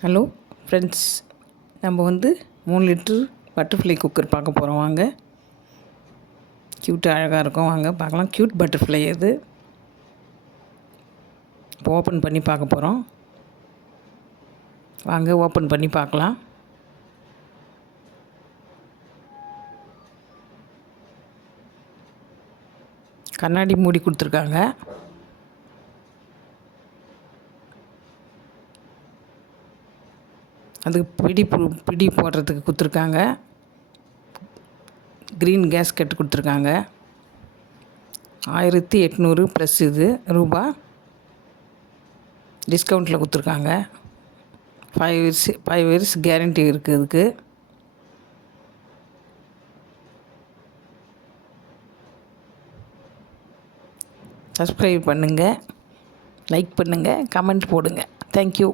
Hello friends, நம்ம 3 litre butterfly cooker பார்க்க போகிறோம். வாங்க, க்யூட்டாக அழகாக இருக்கும். வாங்க பார்க்கலாம். க்யூட் பட்டர்ஃப்ளை இது. இப்போ ஓப்பன் பண்ணி பார்க்க போகிறோம். வாங்க ஓப்பன் பண்ணி பார்க்கலாம். கண்ணாடி மூடி கொடுத்துருக்காங்க. அதுக்கு பிடி போடுறதுக்கு கொடுத்துருக்காங்க. க்ரீன் கேஸ்கெட் கொடுத்துருக்காங்க. 1800 ப்ளஸ் இது ரூபா டிஸ்கவுண்ட்டில் கொடுத்துருக்காங்க. 5 இயர்ஸ் கேரண்டி இருக்குது. இதுக்கு சப்ஸ்கிரைப் பண்ணுங்கள், லைக் பண்ணுங்கள், கமெண்ட் போடுங்க. தேங்க்யூ.